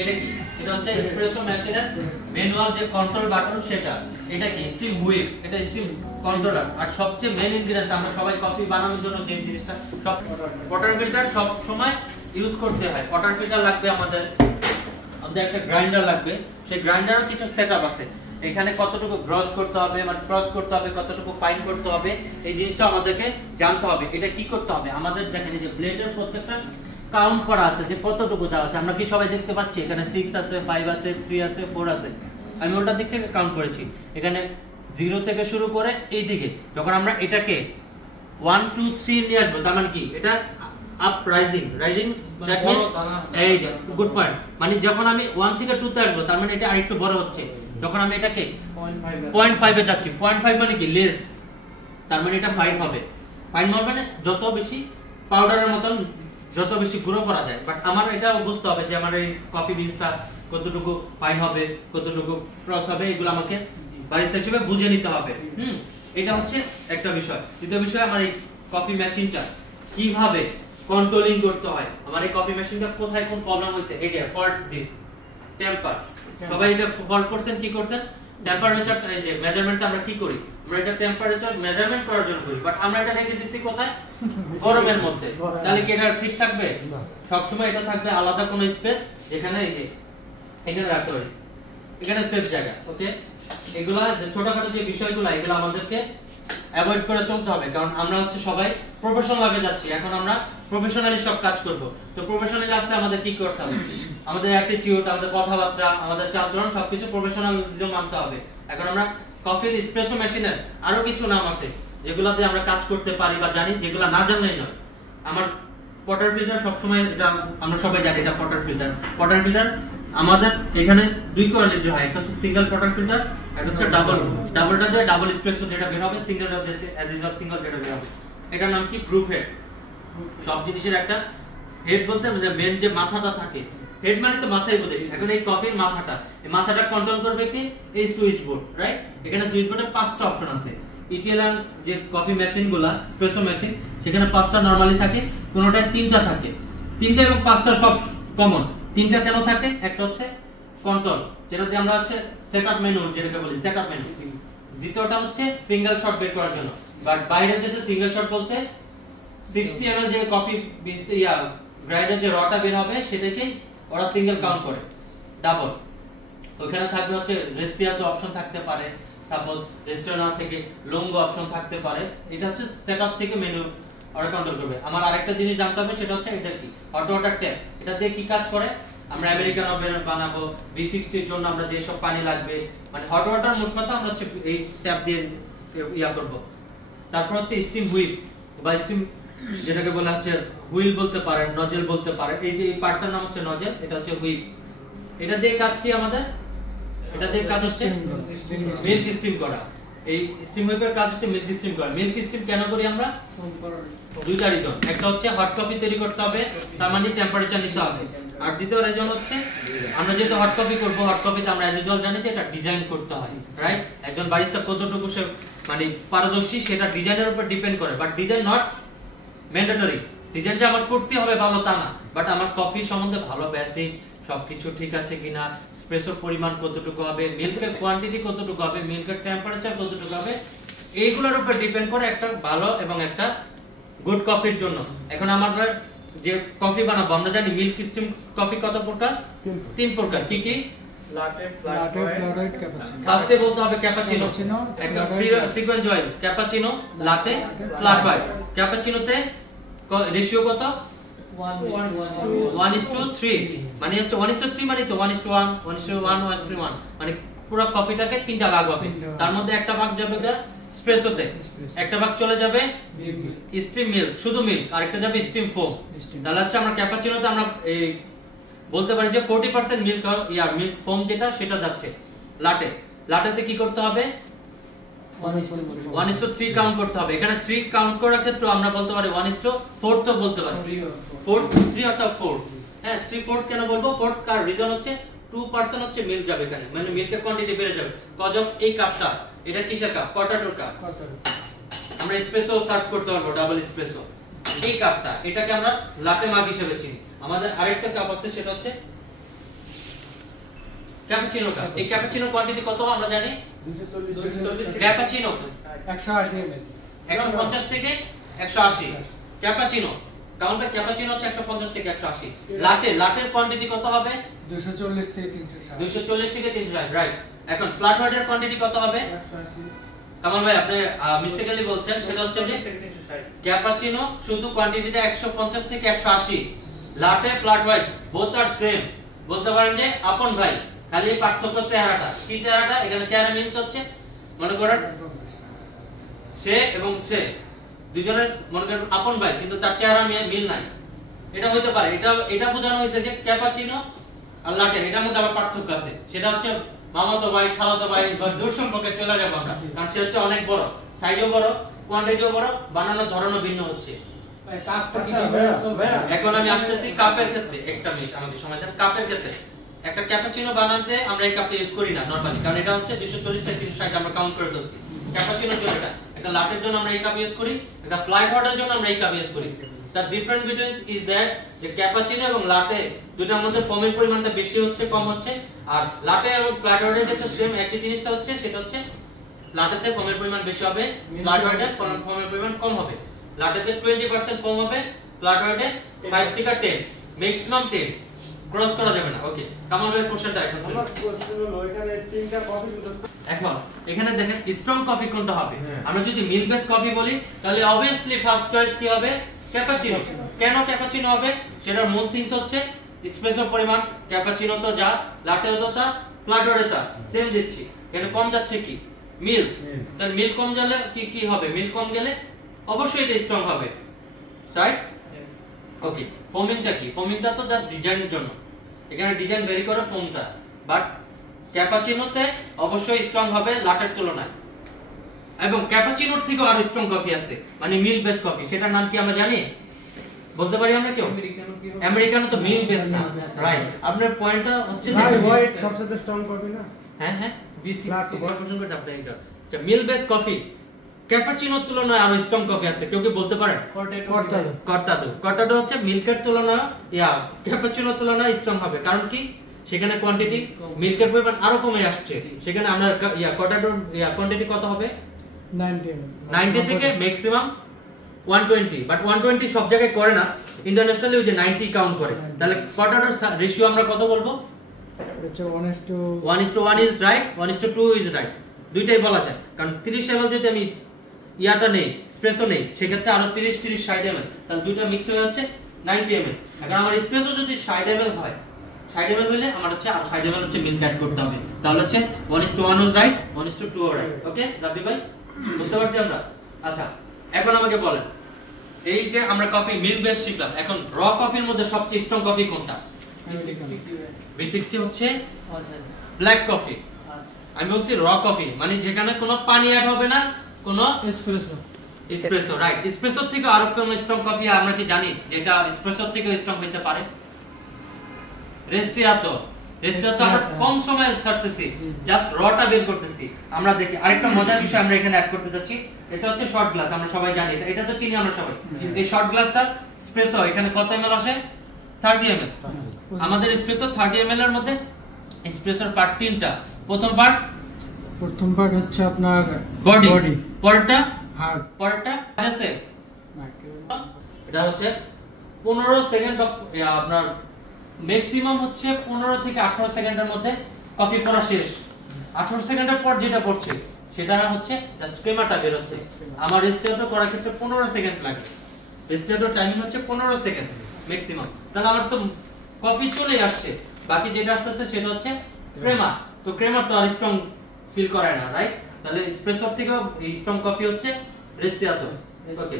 এটা কি? এটা হচ্ছে এসপ্রেসো মেশিনের ম্যানুয়াল যে কন্ট্রোল বাটন সেটা। এটা কি? স্টিম হুইপ, এটা স্টিম কন্ট্রোলার। আর সবচেয়ে মেইন ইনগ্রেডিয়েন্টস আমরা সবাই কফি বানানোর জন্য যে জিনিসটা সব ওয়াটার ফিল্টার সব সময় ইউজ করতে হয়। ওয়াটার ফিল্টার লাগবে আমাদের একটা গ্রাইন্ডার লাগবে। সেই গ্রাইন্ডারও কিছু সেটআপ আছে। এখানে কতটুকু গ্রস করতে হবে, মানে ক্রস করতে হবে, কতটুকু ফাইন করতে হবে, এই জিনিসটা আমাদেরকে জানতে হবে। এটা কি করতে হবে? আমাদের দেখেন যে ব্লেডের প্রত্যেকটা কাউন্ট করা আছে যে কতটুকু দেওয়া আছে। আমরা কি সবাই দেখতে পাচ্ছি? এখানে 6 আছে, 5 আছে, 3 আছে, 4 আছে। আমি ওটার দিক থেকে কাউন্ট করেছি। এখানে 0 থেকে শুরু করে এই দিকে যখন আমরা এটাকে 1 2 3 নিয়ে আসবো, তার মানে কি? এটা আপ রাইজিং দ্যাট মিন্স এই যে গুড পয়েন্ট, মানে যখন আমি 1 থেকে 2 তে আসবো তার মানে এটা আরেকটু বড় হচ্ছে। যখন আমি এটাকে 0.5 এ যাচ্ছি, 0.5 মানে কি? লেস, তার মানে এটা 5 হবে। 5 মানে যত বেশি পাউডারের মতন যত বেশি গুঁড়ো করা যায়। বাট আমার এটাও বুঝতে হবে যে আমার এই কফি বিনসটা কতটুকু ফাইন হবে, কতটুকু ক্রস হবে, এগুলো আমাকে বারিস্তা হিসেবে বুঝে নিতে হবে। এটা হচ্ছে একটা বিষয়। দ্বিতীয় বিষয়, আমার এই কফি মেশিনটা কিভাবে কন্ট্রোলিং করতে হয়। আমার এই কফি মেশিনটা কোথায় কোন প্রবলেম হয়েছে? এই যে ফল্ট দিস টেম্পার। সবাই এটা ফল্ট করছেন, কি করছেন? টেম্পারেচার, এই যে মেজারমেন্টটা আমরা কি করি? আমরা এটা টেম্পারেচার মেজারমেন্ট করার জন্য করি, বাট আমরা এটা রেখে দিচ্ছি কোথায়? গরমের মধ্যে। তাহলে কি এটা ঠিক থাকবে? সব সময় এটা থাকবে আলাদা কোনো স্পেস, যেখানে এই যে এখানে রাখতে পারি, এখানে সেফ জায়গা। ওকে, এগুলা যে ছোটখাটো যে বিষয়গুলো, এগুলো আমাদেরকে অ্যাভয়েড করে চলতে হবে, কারণ আমরা হচ্ছে সবাই প্রফেশনাল ভাবে যাচ্ছি। এখন আমরা প্রফেশনালি সব কাজ করব। তো প্রফেশনালি আসলে আমাদের কি করতে হবে? আমাদের অ্যাটিটিউড, আমাদের কথাবার্তা, আমাদের চালচলন সবকিছু প্রফেশনালিজম মানতে হবে। এখন আমরা কফির এসপ্রেসো মেশিনের আরো কিছু নাম আছে যেগুলাতে আমরা কাজ করতে পারি বা জানি, যেগুলা না জানলেই নয়। আমার পটার ফিল্টার সবসময়, এটা আমরা সবাই জানি, এটা পটার ফিল্টার। পটার ফিল্টার আমাদের এখানে দুই কোয়ালিটি হয়, একটা হচ্ছে সিঙ্গেল পটার ফিল্টার, একটা হচ্ছে ডাবল। ডাবলটা দিয়ে ডাবল এসপ্রেসো যেটা বের হবে, সিঙ্গেলটা দিয়ে অ্যাজ ইউজুয়াল সিঙ্গেল যেটা বের হবে। এটার নাম কি? Group head. সব জিনিসের একটা হেড বলতে মেন যে মাথাটা থাকে, হেড মানে তো মাথায় বোঝে। এখন এই কফির মাথাটা, এই মাথাটা কন্ট্রোল করবে কি? এই সুইচ বোর্ড, রাইট? এখানে সুইচ বোর্ডে 5টা অপশন আছে। ইটালিয়ান যে কফি মেশিনগুলা, এসপ্রেসো মেশিন, সেখানে 5টা নরমালি থাকে, কোনটায় 3টা থাকে। 3টা এবং 5টা সব কমন। 3টা কেন থাকে? একটা হচ্ছে কন্ট্রোল, যেটা দিয়ে আমরা হচ্ছে সেটআপ মেনু, যেটাকে বলি সেটআপ মেনু। দ্বিতীয়টা হচ্ছে সিঙ্গেল শট বের করার জন্য। বাট বাইরের দেশে সিঙ্গেল শট বলতে 60 ml যে কফি গ্রাইন্ডার যে রটা বের হবে সেটাকে ওরা সিঙ্গেল কাউন্ট করে। ডাবল, ওখানে থাকবে হচ্ছে রেস্টিয়াতে অপশন থাকতে পারে, সাপোজ রেস্টোরাঁ থেকে লঙ্গো অপশন থাকতে পারে। এটা হচ্ছে সেটআপ থেকে মেনু ওরা কন্ট্রোল করবে। আমার আরেকটা জিনিস জানতে হবে, সেটা হচ্ছে এটা কি? Hot water tap. এটা দিয়ে কি কাজ করে? আমরা আমেরিকান ওভেন বানাবো, V60 এর জন্য আমরা যে সব পানি লাগবে, মানে হট ওয়াটার মোট কথা আমরা হচ্ছে এই ট্যাপ দিয়ে করব। তারপর হচ্ছে স্টিম হুইপ বা স্টিম, যেটাকে বলা হচ্ছে হুইল বলতে পারেন, নজেল বলতে পারেন। এই যে এই পার্টটার নাম হচ্ছে নজেল, এটা হচ্ছে হুইপ। এটা দিয়ে কাজ কি আমাদের? এটা দিয়ে কাজ হচ্ছে মিল্ক স্টিম করা। এই স্টিম হুইপের কাজ হচ্ছে মিল্ক স্টিম করা। মিল্ক স্টিম কেন করি আমরা? দুইটা রিজন। একটা হচ্ছে হট কফি তৈরি করতে হবে, তার মানে টেম্পারেচার নিতে হবে। আর দ্বিতীয় রিজন হচ্ছে আমরা যেহেতু হট কফি করব, হট কফিতে আমরা এজ ইউজুয়াল জানি যে এটা ডিজাইন করতে হয়, রাইট? একজন বারিস্তা কতটুকু সে মানে পারদর্শী, সেটা ডিজাইনের উপর ডিপেন্ড করে। But design not mandatory. Design যে আমার করতে হবে ভালো তা না, বাট আমার কফি সম্বন্ধে ভালো বেসিক সবকিছু ঠিক আছে কিনা, এসপ্রেসোর পরিমাণ কতটুকু হবে, মিল্কের কোয়ান্টিটি কতটুকু হবে, মিল্কের টেম্পারেচার কতটুকু হবে, এইগুলোর উপর ডিপেন্ড করে একটা ভালো এবং একটা গুড কফির জন্য। এখন আমরা যে কফি বানাবো, আমরা জানি মিল্ক স্টিম কফি কত প্রকার? 3 প্রকার। কি কি? Latte, flat white, cappuccino. ফার্স্টে বলতে হবে ক্যাপাচিনো, একদম sequence wise. Cappuccino, latte, flat white. ক্যাপাচিনোতে রেশিও কত? 1:3, মানে হচ্ছে 1:3 মানে তো 1:1, 1:1, 1:1, মানে পুরো কফিটাকে 3টা ভাগ হবে। তার মধ্যে একটা ভাগ যাবে এসপ্রেসোতে, একটা ভাগ চলে যাবে স্টিম মিল্ক, শুধু মিল্ক, আরেকটা যাবে স্টিম ফোম। তাহলে হচ্ছে আমরা ক্যাপাচিনোতে আমরা এই বলতে পারি যে 40% মিল্ক মিল্ক ফোম যেটা সেটা যাচ্ছে। লাটেতে কি করতে হবে? 1:3 কাউন্ট করতে হবে। এখানে 3 কাউন্ট করার ক্ষেত্রে আমরা বলতে পারি 1:4 তো বলতে পারি, 3 অথবা 4। হ্যাঁ, 3/4 কেন বলবো? 4 কার রিজন হচ্ছে 2% হচ্ছে মিল্ক যাবে এখানে, মানে মিল্কের কোয়ান্টিটি বেড়ে যাবে। কজ অফ এই কাপটা, এটা কিসের কাপ? Quarter cup. আমরা এসপ্রেসো সার্ভ করতে পারবো, ডাবল এসপ্রেসো। এই কাপটা, এটাকে আমরা লাটে মাগ হিসেবে চিনি। আমাদের আরেকটা কাপ আছে, সেটা হচ্ছে ক্যাপাচিনো কাপ। এই ক্যাপাচিনো কোয়ান্টিটি কত আমরা জানি 240 ক্যাপাচিনো 180 ml 150 থেকে 180 ক্যাপাচিনো। কারণ ক্যাপাচিনো হচ্ছে 150 থেকে 180। লাটের কোয়ান্টিটি কত হবে 240 থেকে 360 240 থেকে 360 রাইট। এখন ফ্ল্যাট হোয়াইটের কোয়ান্টিটি কত হবে 180 কামাল ভাই আপনি মিস্টেকলি বলছেন, সেটা হচ্ছে যে ক্যাপাচিনো শুধু কোয়ান্টিটিটা 150 থেকে 180, লাটে ফ্ল্যাট হোয়াইট বোথ আর সেম। বলতে পারেন যে আপন ভাই, খালি পার্থক্য চেহারাটা। কি চেহারাটা? এখানে চেহারা মিন্স হচ্ছে মনে করেন সে এবং সে দুজনের মনে করেন আপন ভাই, কিন্তু তার চেহারা মিল নাই। এটা হতে পারে, এটা বোঝানো হয়েছে যে ক্যাপাচিনো আর লাটে এটার মধ্যে আবার পার্থক্য আছে। সেটা হচ্ছে মামাতো ভাই, খালাতো ভাই বা দূর সম্পর্কে চলে যাবো আমরা, কারণ সে হচ্ছে অনেক বড়, সাইজও বড়, কোয়ান্টিটিও বড়, বানানোর ধরনও ভিন্ন হচ্ছে। এখন আমি আসতেছি কাপের ক্ষেত্রে। একটা মিনিট আমাকে সময় দেন। কাপের ক্ষেত্রে একটা ক্যাপাচিনো বানাতে আমরা এই কাপটা ইউজ করি না নরমালি, কারণ এটা হচ্ছে 240 থেকে 360 আমরা কাউন্ট করে ফেলছি। ক্যাপাচিনোর জন্য এটা, একটা লাটের জন্য আমরা এই কাপ ইউজ করি, একটা ফ্লাইট ওয়াটারের জন্য আমরা এই কাপ ইউজ করি। The difference between is that যে ক্যাপাচিনো এবং লাটে দুটার মধ্যে ফোমের পরিমাণটা বেশি হচ্ছে কম হচ্ছে, আর লাটে এবং ফ্লাইট ওয়াটারের ক্ষেত্রে সেম একই জিনিসটা হচ্ছে, সেটা হচ্ছে লাটেতে ফোমের পরিমাণ বেশি হবে, ফ্লাইট ওয়াটারে ফোমের পরিমাণ কম হবে। লাটেতে 20% ফোম হবে, ফ্ল্যাট হোয়াইটে 5 থেকে 10, ম্যাক্সিমাম 10, ক্রস করা যাবে না। ওকে, কামাল ভাইয়ের কোশ্চেনটা এখন শুনুন। আমার কোশ্চেন হলো এখানে তিনটা কফি এখন এখানে দেখেন স্ট্রং কফি কোনটা হবে। আমরা যদি মিল্ক বেস কফি বলি তাহলে অবভিয়াসলি ফার্স্ট চয়েস কি হবে? ক্যাপাচিনো। কেন ক্যাপাচিনো হবে? সেটার মূল থিংস হচ্ছে এসপ্রেসো পরিমাণ। ক্যাপাচিনো তো যা, লাটেও তো তা, ফ্ল্যাট হোয়াইটে তা সেম দিচ্ছি। এখানে কম যাচ্ছে কি? মিল্ক। তাহলে মিল্ক কম গেলে কি হবে? মিল্ক কম গেলে অবশ্যই এটা স্ট্রং হবে, রাইট? ওকে, ফোমিংটা কি? ফোমিংটা তো জাস্ট ডিজাইনের জন্য, এখানে ডিজাইন ভেরি করে ফোমটা, বাট ক্যাপাচিনোতে অবশ্যই স্ট্রং হবে লাটের তুলনায়। এবং ক্যাপাচিনোর থেকেও আরো স্ট্রং কফি আছে, মানে মিল্ক বেস কফি, সেটার নাম কি আমরা জানি? বলতে পারি আমরা কেউ? আমেরিকানো তো মিল্ক বেস না, রাইট? আপনার পয়েন্টটা হচ্ছে যে হোয়াইট সবচেয়ে স্ট্রং কফি না? হ্যাঁ B60 কোশ্চেন করতে আপনি এটা। আচ্ছা, মিল্ক বেস কফি ক্যাপাচিনোর তুলনায় আরো স্ট্রং কফি আছে, কেউ কি বলতে পারেন? কর্তাডো হচ্ছে মিল্কের তুলনায় ক্যাপাচিনোর তুলনায় স্ট্রং হবে। কারণ কি? সেখানে কোয়ান্টিটি মিল্কের পরিমাণ আরো কমে আসছে। সেখানে আমরা কর্তাডোর কোয়ান্টিটি কত হবে? 90 থেকে ম্যাক্সিমাম 120, বাট 120 সব জায়গায় করে না, ইন্টারন্যাশনালি ওই যে 90 কাউন্ট করে। তাহলে কর্তাডোর রেশিও আমরা কত বলবো? 1:1 ইজ রাইট, 1:2 ইজ রাইট, দুইটাই বলা যায়। কারণ 30 ml যদি আমি ইয়াটা নেই, এসপ্রেসো নেই, সেক্ষেত্রে আরো 30-60 ml, তাহলে দুইটা মিক্স হয়ে যাচ্ছে 90 ml। এখন আমার এসপ্রেসো যদি 60 ml হয়, 60 ml হলে আমার হচ্ছে আর 60 ml হচ্ছে মিল্ক অ্যাড করতে হবে। তাহলে হচ্ছে 1:1 ইজ রাইট, 1:2 রাইট। ওকে রাবি ভাই, বুঝতে পারছি আমরা? আচ্ছা, এখন আমাকে বলেন, এই যে আমরা কফি মিল্ক বেস শিখলাম, এখন র কফির মধ্যে সবচেয়ে স্ট্রং কফি কোনটা? B60 হচ্ছে ব্ল্যাক কফি। আমি বলছি র কফি, মানে যেখানে কোনো পানি অ্যাড হবে না, কোনো এসপ্রেসো, রাইট? এসপ্রেসোর থেকে আরো কোন স্ট্রং কফি আমরা কি জানি যেটা এসপ্রেসোর থেকে স্ট্রং হতে পারে? রেস্টিয়াতো আমরা কম সময়ে ছাড়তেছি, জাস্ট রটা বের করতেছি। আমরা দেখি আরেকটা মজার বিষয় আমরা এখানে অ্যাড করতে যাচ্ছি, এটা হচ্ছে শর্ট গ্লাস। আমরা সবাই জানি এটা তো চিনি আমরা সবাই। এই শর্ট গ্লাসটা এসপ্রেসো, এখানে কত ml আসে? 30 ml। আমাদের এসপ্রেসো 30 ml এর মধ্যে এসপ্রেসোর পার্ট তিনটা। প্রথম পার্ট হচ্ছে আপনার বডি, পরেরটা হার্ট, পরেরটা আছে এটা হচ্ছে 15 সেকেন্ড, আপনার ম্যাক্সিমাম হচ্ছে 15 থেকে 18 সেকেন্ডের মধ্যে কফি পড়া শেষ। 18 সেকেন্ডের পর যেটা পড়ছে সেটা হচ্ছে জাস্ট ক্রেমাটা বের হচ্ছে। আমার রেস্টিয়াটো করার ক্ষেত্রে 15 সেকেন্ড লাগে, রেস্টিয়াটো টাইমিং হচ্ছে 15 সেকেন্ড ম্যাক্সিমাম। তাহলে আমার তো কফি চলে আসছে, বাকি যেটা আসতেছে সেটা হচ্ছে ক্রেমা। তো ক্রেমা তো আর স্ট্রং ফিল করায় না, রাইট? তাহলে এসপ্রেসোর থেকেও স্ট্রং কফি হচ্ছে রেস্টিয়াটো। ওকে।